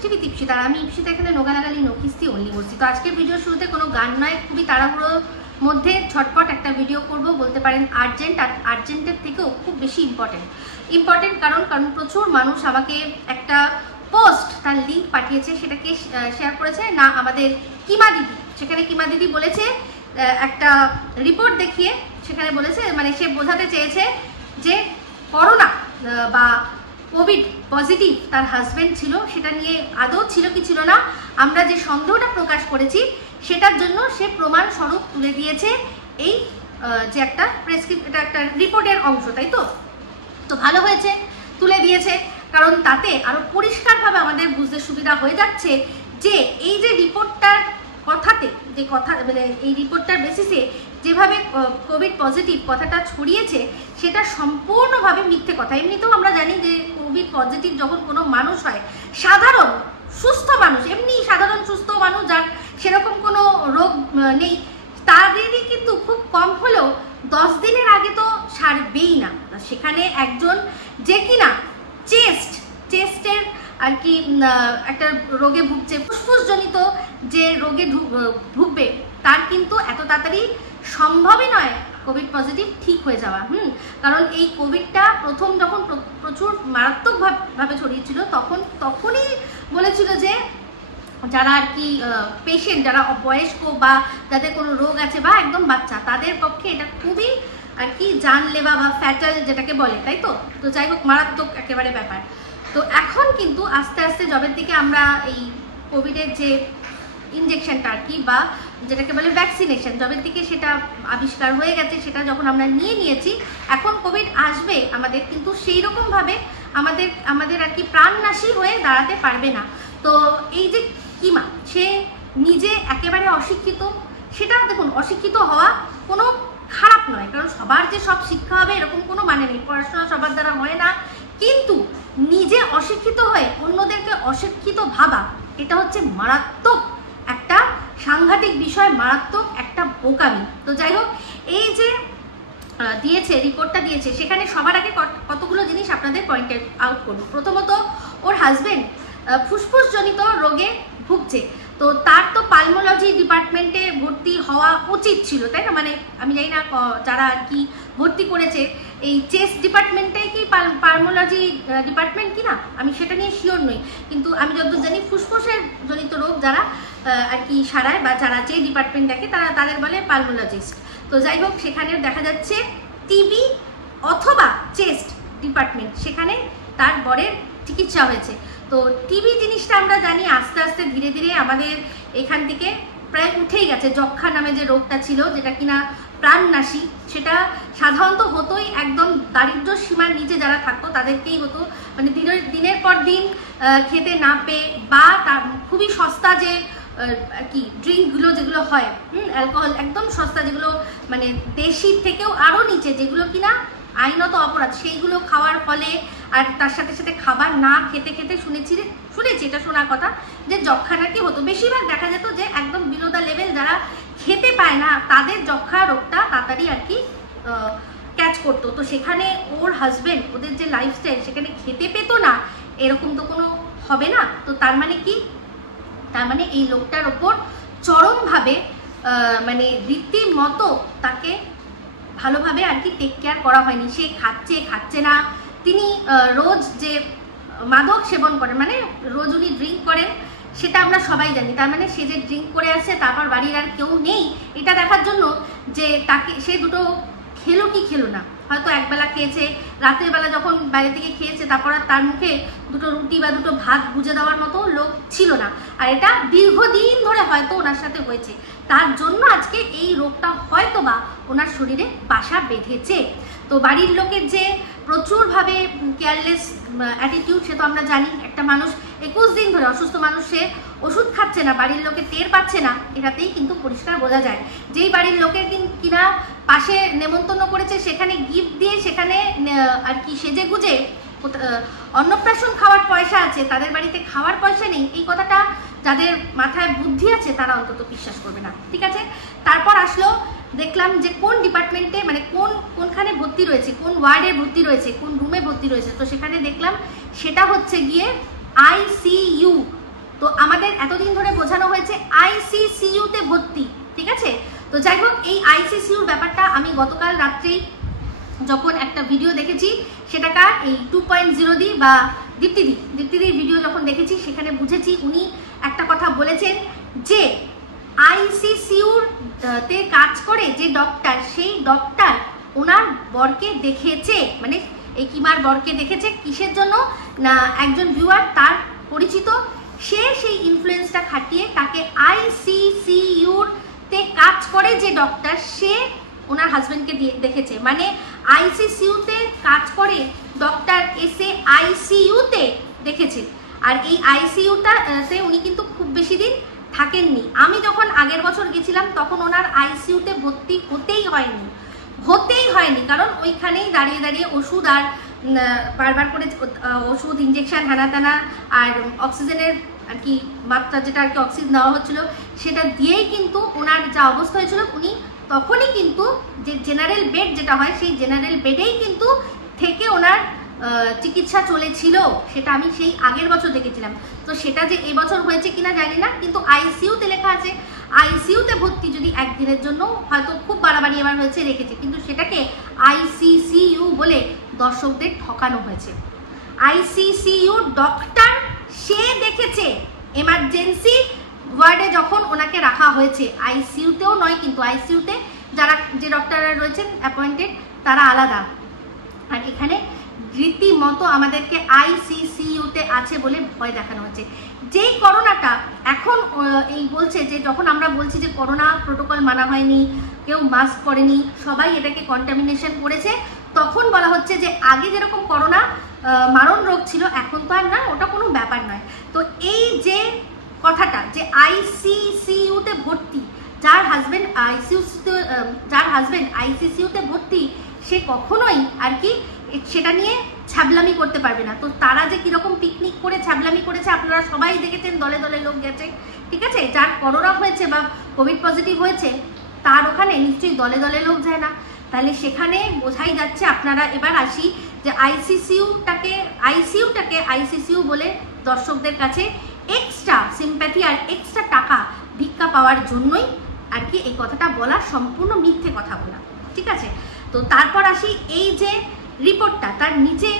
মিষ্টি বিথ ইপসিতা। আমি ইপসিতা, এখানে নোগানাগালি নকিস্তি অনলি বলছি। তো আজকের ভিডিওর শুরুতে কোনো গান নয়, খুবই তাড়াহুড়োর মধ্যে ছটপট একটা ভিডিও করব, বলতে পারেন আর্জেন্ট। আর আর্জেন্টের থেকেও খুব বেশি ইম্পর্টেন্ট কারণ প্রচুর মানুষ আমাকে একটা পোস্ট, তার লিঙ্ক পাঠিয়েছে, সেটাকে শেয়ার করেছে না আমাদের কিমা দিদি। সেখানে কিমা দিদি বলেছে, একটা রিপোর্ট দেখিয়ে সেখানে বলেছে, মানে সে বোঝাতে চেয়েছে যে করোনা বা কোভিড পজিটিভ তার হাজব্যান্ড ছিল, সেটা নিয়ে আদৌ ছিল কি ছিল না আমরা যে সন্দেহটা প্রকাশ করেছি সেটার জন্য সে প্রমাণ স্বরূপ তুলে দিয়েছে এই যে একটা এটা একটা রিপোর্টের অংশ, তাই তো ভালো হয়েছে তুলে দিয়েছে, কারণ তাতে আরো পরিষ্কারভাবে আমাদের বুঝতে সুবিধা হয়ে যাচ্ছে যে এই যে রিপোর্টটার কথাতে যে কথা, মানে এই রিপোর্টটার বেসিসে যেভাবে কোভিড পজিটিভ কথাটা ছড়িয়েছে সেটা সম্পূর্ণভাবে মিথ্যে কথা। এমনিতেও আমরা জানি যে কোভিড পজিটিভ যখন কোনো মানুষ হয়, সাধারণ সুস্থ মানুষ, এমনি সাধারণ সুস্থ মানুষ যার সেরকম কোনো রোগ নেই, তাদেরই কিন্তু খুব কম হলেও 10 দিনের আগে তো সারবেই না। সেখানে একজন যে কিনা চেস্টের আর কি একটা রোগে ভুগছে, ফুসফুসজনিত যে রোগে ভুগবে, তার কিন্তু এত তাড়াতাড়ি সম্ভবই নয় কোভিড পজিটিভ ঠিক হয়ে যাওয়া। কারণ এই কোভিডটা প্রথম যখন প্রচুর মারাত্মকভাবে ছড়িয়েছিল তখনই বলেছিল যে যারা আর কি পেশেন্ট, যারা বয়স্ক বা যাদের কোনো রোগ আছে বা একদম বাচ্চা, তাদের পক্ষে এটা খুবই আর কি জানলেবা বা ফ্যাটাল যেটাকে বলে, তাই তো যাই হোক, মারাত্মক একেবারে ব্যাপার। তো এখন কিন্তু আস্তে আস্তে যবের দিকে আমরা এই কোভিডের যে ইনজেকশনটা আর কি, বা যেটাকে বলে ভ্যাকসিনেশন, যবের দিকে সেটা আবিষ্কার হয়ে গেছে, সেটা যখন আমরা নিয়েছি, এখন কোভিড আসবে আমাদের, কিন্তু সেই রকমভাবে আমাদের আর কি প্রাণনাশী হয়ে দাঁড়াতে পারবে না। তো এই যে কিমা, সে নিজে একেবারে অশিক্ষিত, সেটা দেখুন, অশিক্ষিত হওয়া কোনো খারাপ নয়, কারণ সবার যে সব শিক্ষা হবে এরকম কোনো মানে নেই, পড়াশোনা সবার দ্বারা হয় না, কিন্তু নিজে অশিক্ষিত হয়ে অন্যদেরকে অশিক্ষিত ভাবা, এটা হচ্ছে মারাত্মক একটা সাংঘাতিক বিষয়, মারাত্মক একটা বোকামি। তো যাই হোক, এই যে দিয়েছে রিপোর্টটা দিয়েছে, সেখানে সবার আগে কতগুলো জিনিস আপনাদের পয়েন্ট আউট করব। প্রথমত, ওর হাজবেন্ড ফুসফুসজনিত রোগে ভুগছে, তো তার তো পালমোলজি ডিপার্টমেন্টে ভর্তি হওয়া উচিত ছিল, তাই না? মানে আমি জানি না যারা আর কি ভর্তি করেছে এই চেস্ট ডিপার্টমেন্টটাই কি পালমোলজি ডিপার্টমেন্ট কি না, আমি সেটা নিয়ে শিওর নই, কিন্তু আমি যতদূর জানি ফুসফুসের জনিত রোগ যারা আর কি সারায় বা যারা যে ডিপার্টমেন্ট দেখে তাদের বলে পালমোলজিস্ট। তো যাই হোক, সেখানে দেখা যাচ্ছে টিবি অথবা চেস্ট ডিপার্টমেন্ট, সেখানে তার বরের চিকিৎসা হয়েছে। তো টিবি জিনিসটা আমরা জানি আস্তে আস্তে ধীরে ধীরে আমাদের এখান থেকে প্রায় উঠেই গেছে। যক্ষা নামে যে রোগটা ছিল, যেটা কিনা প্রাণনাশী, সেটা সাধারণত হতোই একদম দারিদ্র্য সীমার নিচে যারা থাকতো তাদেরকেই হতো, মানে দিনের পর দিন খেতে না পেয়ে, বা তার খুবই সস্তা যে আর কি ড্রিঙ্কগুলো যেগুলো হয়, অ্যালকোহল একদম সস্তা, যেগুলো মানে দেশির থেকেও আরও নিচে, যেগুলো কিনা আইনত অপরাধ, সেইগুলো খাওয়ার ফলে আর তার সাথে সাথে খাবার না খেতে শুনেছি এটা শোনার কথা যে যক্ষা নাকি হতো। বেশিরভাগ দেখা যেত যে একদম বিলো দ্য লেভেল যারা খেতে পায় না তাদের যক্ষা রোগটা তাড়াতাড়ি আর কি ক্যাচ করতো। তো সেখানে ওর হাজবেন্ড, ওদের যে লাইফস্টাইল, সেখানে খেতে পেতো না, এরকম তো কোনো হবে না। তো তার মানে কি, তার মানে এই লোকটার ওপর চরমভাবে মানে রীতিমতো তাকে ভালোভাবে আর কি টেক কেয়ার করা হয়নি। সে খাচ্ছে না, তিনি রোজ যে মাদক সেবন করেন, মানে রোজ উনি ড্রিঙ্ক করেন, সেটা আমরা সবাই জানি। তার মানে সে যে ড্রিঙ্ক করে আসছে, তারপর বাড়ির আর কেউ নেই এটা দেখার জন্য যে তাকে সে দুটো খেলো কি খেলো না, হয়তো একবেলা খেয়েছে, রাতের বেলা যখন বাইরে থেকে খেয়েছে, তারপর আর তার মুখে দুটো রুটি বা দুটো ভাত গুজে দেওয়ার মতো লোক ছিল না। আর এটা দীর্ঘদিন ধরে হয়তো ওনার সাথে হয়েছে, তার জন্য আজকে এই রোগটা হয়তো বা ওনার শরীরে বাসা বেঁধেছে। তো বাড়ির লোকের যে প্রচুরভাবে কেয়ারলেস অ্যাটিটিউড, সে তো আমরা জানি। একটা মানুষ 21 দিন ধরে অসুস্থ মানুষ, সে ওষুধ খাচ্ছে না, বাড়ির লোকে টের পাচ্ছে না, এটাতেই কিন্তু পরিষ্কার বোঝা যায়। যেই বাড়ির লোকের কিনা পাশে নেমন্তন্ন করেছে, সেখানে গিফট দিয়ে, সেখানে আর কি সেজে গুজে অন্নপ্রাশন খাওয়ার পয়সা আছে, তাদের বাড়িতে খাওয়ার পয়সা নেই, এই কথাটা যাদের মাথায় বুদ্ধি আছে তারা অন্তত বিশ্বাস করবে না, ঠিক আছে? তারপর আসলো, দেখলাম যে কোন ডিপার্টমেন্টে, মানে কোনখানে ভর্তি রয়েছে, কোন ওয়ার্ডে ভর্তি রয়েছে, কোন রুমে ভর্তি রয়েছে। তো সেখানে দেখলাম সেটা হচ্ছে গিয়ে ICU, তো আমাদের এতদিন ধরে বোঝানো হয়েছে আইসিসিইউতে ভর্তি, ঠিক আছে। তো যাই হোক, এই আইসিসিইউর ব্যাপারটা আমি গতকাল রাত্রেই যখন একটা ভিডিও দেখেছি, সেটাকার এই 2.0 দি বা দীপ্তিদির ভিডিও যখন দেখেছি, সেখানে বুঝেছি উনি একটা কথা বলেছেন যে আইসিসিইউর তে কাজ করে যে ডক্টর, সেই ডক্টর ওনার বরকে দেখেছে, মানে এই কিমার বরকে দেখেছে। কিসের জন্য না, একজন ভিউয়ার তার পরিচিত, সে সেই ইনফ্লুয়েন্সটা খাটিয়ে তাকে আইসিসিইউর তে কাজ করে যে ডক্টর, সে ওনার হাজবেন্ডকে দেখেছে। মানে আইসিসিইউতে কাজ করে ডক্টর এসে আইসিইউতে দেখেছে। আর এই আইসিইউটাতে উনি কিন্তু খুব বেশি দিন থাকেননি। আমি যখন আগের বছর গেছিলাম তখন ওনার আইসিইউতে ভর্তি হতেই হয়নি, কারণ ওইখানেই দাঁড়িয়ে দাঁড়িয়ে ওষুধ আর বারবার করে ওষুধ, ইঞ্জেকশন, হানাতানা আর অক্সিজেনের আর কি মাত্রা, যেটা আর কি অক্সিজেন দেওয়া হচ্ছিল, সেটা দিয়েই কিন্তু ওনার যা অবস্থা হয়েছিল, উনি তখনই কিন্তু যে জেনারেল বেড যেটা হয়, সেই জেনারেল বেডেই কিন্তু থেকে ওনার চিকিৎসা চলেছিল। সেটা আমি সেই আগের বছর দেখেছিলাম। তো সেটা যে এবছর হয়েছে কিনা জানি না, কিন্তু আইসিইউতে লেখা আছে আইসিইউতে ভর্তি। যদি একদিনের জন্য হয়তো খুব বাড়াবাড়ি এবার হয়েছে রেখেছে, কিন্তু সেটাকে আইসিসিইউ বলে দর্শকদের ঠকানো হয়েছে। আইসিসিইউ ডক্টর সে দেখেছে এমার্জেন্সি ওয়ার্ডে যখন ওনাকে রাখা হয়েছে, আইসিইউতেও নয়। কিন্তু আইসিইউতে যারা যে ডক্টররা রয়েছেন অ্যাপয়েন্টেড, তারা আলাদা। আর এখানে রীতিমতো আমাদেরকে আইসিসিইউতে আছে বলে ভয় দেখানো হচ্ছে। যেই করোনাটা এখন এই বলছে, যে যখন আমরা বলছি যে করোনা প্রোটোকল মানা হয়নি, কেউ মাস্ক পরেনি, সবাই এটাকে কন্টামিনেশন করেছে, তখন বলা হচ্ছে যে আগে যেরকম করোনা মারণ রোগ ছিল, এখন তো আর না, ওটা কোনো ব্যাপার নয়। তো এই যে কথাটা যে আইসিসিইউতে ভর্তি, যার হাজবেন্ড আইসিসিইউতে ভর্তি, সে কখনোই আর কি সেটা নিয়ে ছ্যাবলামি করতে পারবে না। তো তারা যে কিরকম পিকনিক করে ছ্যাবলামি করেছে আপনারা সবাই দেখেছেন, দলে দলে লোক গেছে, ঠিক আছে। যার করোনা হয়েছে বা কোভিড পজিটিভ হয়েছে, তার ওখানে নিশ্চয়ই দলে দলে লোক যায় না। তাহলে সেখানে বোঝাই যাচ্ছে। আপনারা এবার আসি যে আইসিইউটাকে আইসিসিইউ বলে দর্শকদের কাছে এক্সট্রা সিম্প্যাথি আর এক্সট্রা টাকা ভিক্ষা পাওয়ার জন্যই আর কি এই কথাটা বলা, সম্পূর্ণ মিথ্যে কথা বলা, ঠিক আছে। তো তারপর আসি এই যে রিপোর্টটা, তার নিচে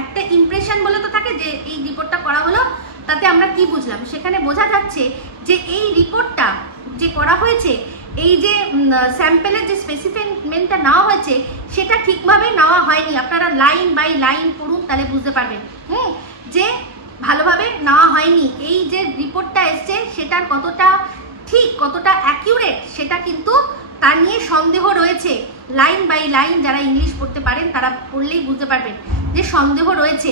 একটা ইমপ্রেশন বলে তো থাকে যে এই রিপোর্টটা করা হলো, তাতে আমরা কি বুঝলাম। সেখানে বোঝা যাচ্ছে যে এই রিপোর্টটা যে করা হয়েছে, এই যে স্যাম্পেলের যে স্পেসিফিকমেন্টটা নেওয়া হয়েছে, সেটা ঠিকভাবে নেওয়া হয়নি। আপনারা লাইন বাই লাইন পড়ুন, তাহলে বুঝতে পারবেন যে ভালোভাবে নেওয়া হয়নি। এই যে রিপোর্টটা এসছে, সেটার কতটা ঠিক, কতটা অ্যাকিউরেট, সেটা কিন্তু তা নিয়ে সন্দেহ রয়েছে। লাইন বাই লাইন যারা ইংলিশ পড়তে পারেন তারা পড়লেই বুঝতে পারবেন যে সন্দেহ রয়েছে।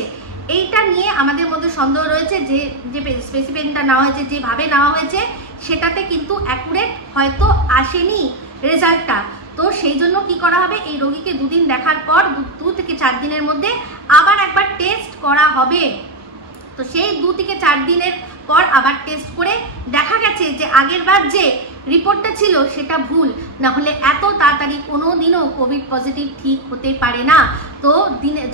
এইটা নিয়ে আমাদের মধ্যে সন্দেহ রয়েছে যে যে স্পেসিফিকটা নেওয়া হয়েছে, যেভাবে নেওয়া হয়েছে, সেটাতে কিন্তু অ্যাকুরেট হয়তো আসেনি রেজাল্টটা। তো সেই জন্য কি করা হবে, এই রোগীকে দুদিন দেখার পর 2 থেকে 4 দিনের মধ্যে আবার একবার টেস্ট করা হবে। তো সেই 2 থেকে 4 দিনের পর আবার টেস্ট করে দেখা গেছে যে আগের বার যে রিপোর্টটা ছিল সেটা ভুল, না হলে এত তাড়াতাড়ি কোনো দিনও কোভিড পজিটিভ ঠিক হতে পারে না। তো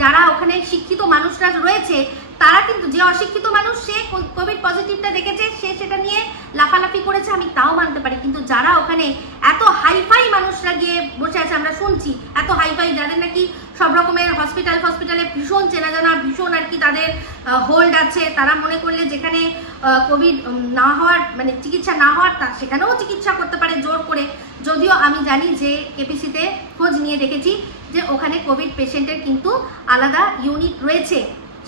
যারা ওখানে শিক্ষিত মানুষরা রয়েছে, তারা কিন্তু, যে অশিক্ষিত মানুষ সে কোভিড পজিটিভটা দেখেছে, সে সেটা নিয়ে লাফালাফি করেছে, আমি তাও মানতে পারি। কিন্তু যারা ওখানে এত হাইফাই মানুষরা গিয়ে বসে আছে, আমরা শুনছি এত হাইফাই, যাদের নাকি সব রকমের হসপিটালে ভীষণ চেনা জানা, ভীষণ আর কি তাদের হোল্ড আছে, তারা মনে করলে যেখানে কোভিড না হওয়ার, মানে চিকিৎসা না হওয়ার, সেখানেও চিকিৎসা করতে পারে জোর করে। যদিও আমি জানি যে কেপিসিতে খোঁজ নিয়ে দেখেছি যে ওখানে কোভিড পেশেন্টের কিন্তু আলাদা ইউনিট রয়েছে,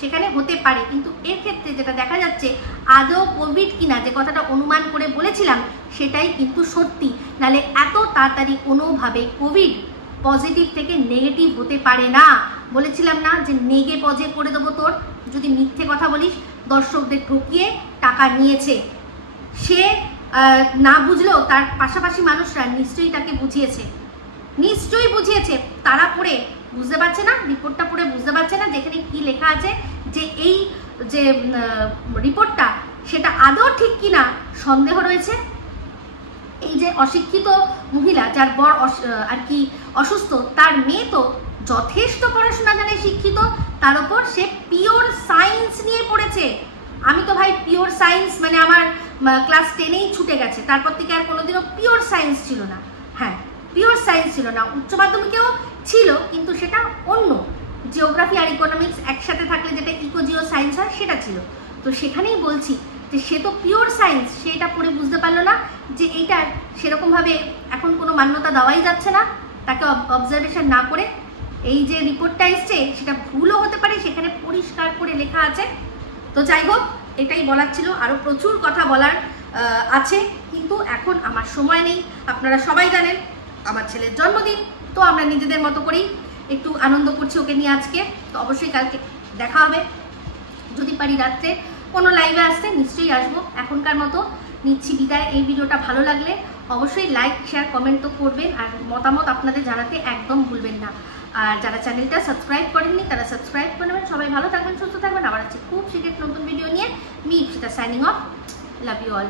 সেখানে হতে পারে। কিন্তু এর ক্ষেত্রে যেটা দেখা যাচ্ছে, আদৌ কোভিড কিনা যে কথাটা অনুমান করে বলেছিলাম, সেটাই কিন্তু সত্যি। নাহলে এত তাড়াতাড়ি কোনোভাবে কোভিড পজিটিভ থেকে নেগেটিভ হতে পারে না। বলেছিলাম না যে নেগে পজে করে দেবো তোর, যদি মিথ্যে কথা বলিস। দর্শকদের ঠকিয়ে টাকা নিয়েছে, সে না বুঝলেও তার পাশাপাশি মানুষরা নিশ্চয়ই তাকে বুঝিয়েছে। তারা পড়ে বুঝতে পারছে না, রিপোর্টটা পড়ে বুঝতে পারছে না যেখানে কি লেখা আছে, যে এই যে রিপোর্টটা সেটা আদৌ ঠিক কিনা সন্দেহ রয়েছে। এই যে অশিক্ষিত মহিলা, যার বর আর কি অসুস্থ, তার মেয়ে তো যথেষ্ট পড়াশোনা জানে, শিক্ষিত, তার উপর সে পিওর সায়েন্স নিয়ে পড়েছে। আমি তো ভাই পিওর সায়েন্স, মানে আমার ক্লাস 10-এই ছুটে গেছে, তারপর থেকে আর কোনোদিনও পিওর সায়েন্স ছিল না। হ্যাঁ, পিওর সায়েন্স ছিল না, উচ্চ মাধ্যমিকেও ছিল, কিন্তু সেটা অন্য, জিওগ্রাফি আর ইকোনমিক্স একসাথে থাকলে যেটা ইকো জিও সায়েন্স হয় সেটা ছিল। তো সেখানেই বলছি যে সে তো পিওর সায়েন্স, সেটা পড়ে বুঝতে পারলো না যে এইটার সেরকমভাবে এখন কোনো মান্যতা দেওয়াই যাচ্ছে না, তাকে অবজারভেশন না করে এই যে রিপোর্টটা এসছে সেটা ভুলও হতে পারে, সেখানে পরিষ্কার করে লেখা আছে। তো যাই হোক, এটাই বলার ছিল, আরও প্রচুর কথা বলার আছে, কিন্তু এখন আমার সময় নেই। আপনারা সবাই জানেন আমার ছেলের জন্মদিন, তো আমরা নিজেদের মতো করেই একটু আনন্দ করছি ওকে নিয়ে আজকে। তো অবশ্যই কালকে দেখা হবে, যদি পারি রাত্রে কোনো লাইভে আসতে নিশ্চয়ই আসবো। এখনকার মতো নিচ্ছি বিদায়। এই ভিডিওটা ভালো লাগলে অবশ্যই লাইক শেয়ার কমেন্ট তো করবেন, আর মতামত আপনাদের জানাতে একদম ভুলবেন না। আর যারা চ্যানেলটা সাবস্ক্রাইব করেননি তারা সাবস্ক্রাইব করে নেবেন। সবাই ভালো থাকবেন, সুস্থ থাকবেন। আবার আছে খুব শীঘ্র নতুন ভিডিও নিয়ে। Me Ipsita signing off. Love you all.